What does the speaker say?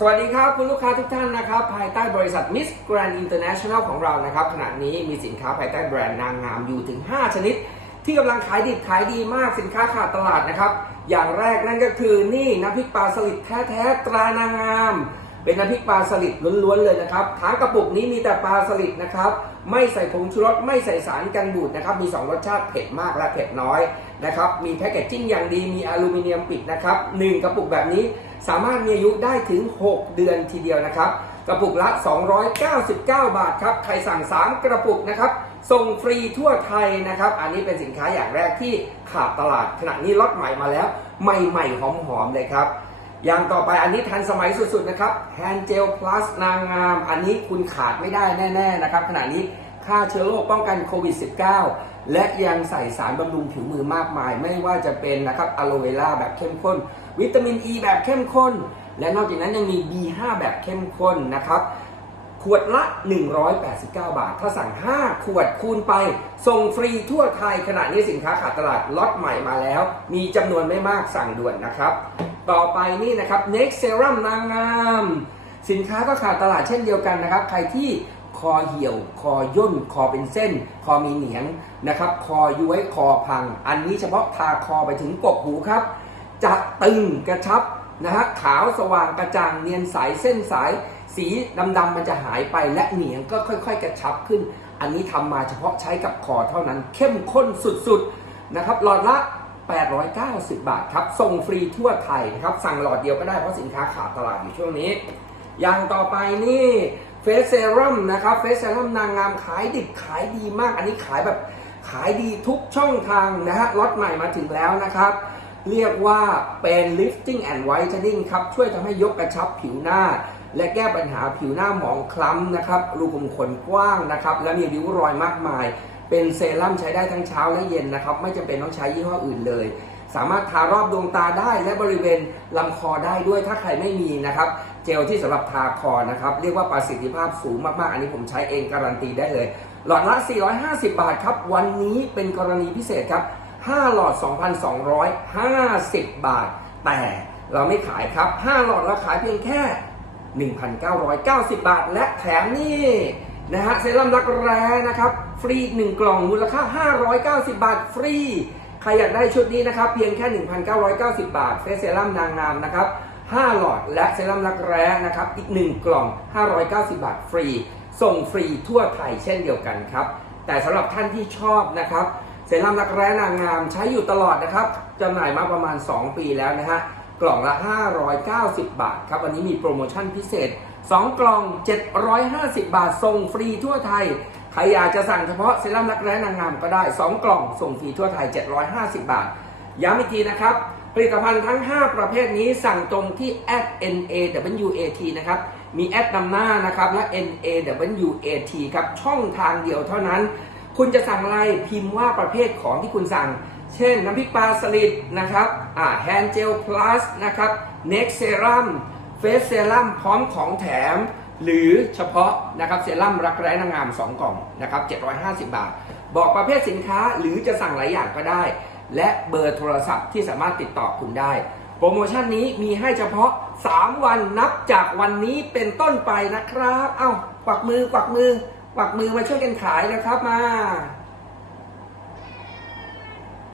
สวัสดีครับคุณลูกค้าทุกท่านนะครับ ภายใต้บริษัท Miss Grand International ของเรานะครับ ขณะนี้มีสินค้าภายใต้แบรนด์นางงามอยู่ถึง 5 ชนิด ที่กำลังขายดิบขายดีมากสินค้าขาดตลาดนะครับ อย่างแรกนั่นก็คือนี่น้ำพริกปลาสลิดแท้ๆตรานางงาม เป็นน้ำพริกปลาสลิดล้วนๆเลยนะครับทั้งกระปุกนี้มีแต่ปลาสลิดนะครับไม่ใส่ผงชูรสไม่ใส่สารกันบูดนะครับมี 2 รสชาติเผ็ดมากและเผ็ดน้อยนะครับมีแพคเกจจิ้งอย่างดีมีอลูมิเนียมปิดนะครับหนึ่งกระปุกแบบนี้ สามารถมีอายุได้ถึง 6 เดือนทีเดียวนะครับ กระปุกละ 299 บาทครับ ใครสั่ง 3 กระปุกนะครับ ส่งฟรีทั่วไทยนะครับ อันนี้เป็นสินค้าอย่างแรกที่ขาดตลาด ขณะนี้ล็อตใหม่มาแล้ว ใหม่ๆ หอมๆ เลยครับอย่างต่อไปอันนี้ทันสมัยสุดๆนะครับ Hand Gel Plus นางงาม อันนี้คุณขาดไม่ได้แน่ ๆ นะครับ ขณะนี้ ฆ่าเชื้อโรคป้องกันโควิด -19 และยังใส่สารบำรุงผิวมือมากมาย ไม่ว่าจะเป็นนะครับอะโลเวล่าแบบเข้มข้น วิตามินอ e ีแบบเข้มข้น และนอกจากนั้นยังมี B5 แบบเข้มข้นนะครับขวดละ 189 บาท ถ้าสั่ง 5 ขวดคูณไป ส่งฟรีทั่วไทยขณะนี้สินค้าขาดตลาดล็อตใหม่มาแล้ว มีจำนวนไม่มากสั่งด่วนนะครับ ต่อไปนี่นะครับ Next Serum นางงาม สินค้าก็ขาดตลาดเช่นเดียวกันนะครับ ใครที่ คอเหี่ยว คอย่น คอเป็นเส้น คอมีเหนียงนะครับ คอย้วยคอพัง อันนี้เฉพาะทาคอไปถึงกกหูครับ จะตึงกระชับนะฮะขาวสว่างกระจ่างเนียนใสเส้นสาย สีดำๆมันจะหายไปและเหนียงก็ค่อยๆ กระชับขึ้น อันนี้ทำมาเฉพาะใช้กับคอเท่านั้นเข้มข้นสุดๆนะครับหลอดละ 890 บาทครับส่งฟรีทั่วไทยนะครับสั่งหลอดเดียวก็ได้เพราะสินค้าขาดตลาดอยู่ช่วงนี้ อย่างต่อไปนี่ เฟสเซรั่มนะครับเฟสเซรั่มนางงามขายดิบขายดีมาก อันนี้ขายแบบขายดีทุกช่องทางนะฮะล็อตใหม่มาถึงแล้วนะครับ เรียกว่าเป็น lifting and whitening ครับ ช่วยทำให้ยกกระชับผิวหน้า และแก้ปัญหาผิวหน้าหมองคล้ำนะครับ รูขุมขนกว้างนะครับ และมีริ้วรอยมากมาย เป็นเซรั่มใช้ได้ทั้งเช้าและเย็นนะครับ ไม่จำเป็นต้องใช้ยี่ห้ออื่นเลย สามารถทารอบดวงตาได้และบริเวณลำคอได้ด้วยถ้าใครไม่มีนะครับ เจลที่สำหรับทาคอนะครับ เรียกว่าประสิทธิภาพสูงมาก ๆ อันนี้ผมใช้เองการันตีได้เลย หลอดละ 450 บาทครับ วันนี้เป็นกรณีพิเศษครับ 5 หลอด 2,250 บาท แต่เราไม่ขายครับ 5 หลอดเราขายเพียงแค่ 1,990 บาท และแถมนี่นะฮะเซรั่มรักแร้นะครับ ฟรีอีก1กล่องมูลค่า 590 บาท ฟรี ใครอยากได้ชุดนี้นะครับ เพียงแค่ 1,990 บาทเฟสเซรั่มนางงามนะครับ 5 หลอด และเซรั่มรักแร้นะครับ อีก 1 กล่อง 590 บาทฟรี ส่งฟรีทั่วไทยเช่นเดียวกันครับ แต่สำหรับท่านที่ชอบนะครับเซรั่มรักแร้นางงามใช้อยู่ตลอดนะครับจำหน่ายมาประมาณ 2 ปีแล้วนะฮะกล่องละ 590 บาทครับวันนี้มีโปรโมชั่นพิเศษ 2 กล่อง 750 บาท ส่งฟรีทั่วไทย ใครอยากจะสั่งเฉพาะเซรั่มรักแร้นางงามก็ได้ 2 กล่องส่งฟรีทั่วไทย 750 บาท ย้ำอีกทีนะครับ ผลิตภัณฑ์ทั้ง 5 ประเภทนี้สั่งตรงที่ @nawat นะครับ มีแอดนำหน้านะครับ และ nawat ครับช่องทางเดียวเท่านั้น คุณจะสั่งอะไรพิมพ์ว่าประเภทของที่คุณสั่ง เช่น น้ำพริกปลาสลิดนะครับอ่า hand gel plus นะครับ next serum face serum พร้อมของแถม หรือเฉพาะนะครับเซรั่มรักแร้นางงาม 2 กล่องนะครับ750 บาท บอกประเภทสินค้าหรือจะสั่งหลายอย่างก็ได้ และเบอร์โทรศัพท์ที่สามารถติดต่อคุณได้ โปรโมชั่นนี้มีให้เฉพาะ 3 วันนับจากวันนี้เป็นต้นไปนะครับ เอ้ากวักมือกวักมือกวักมือมาช่วยกันขายนะครับมา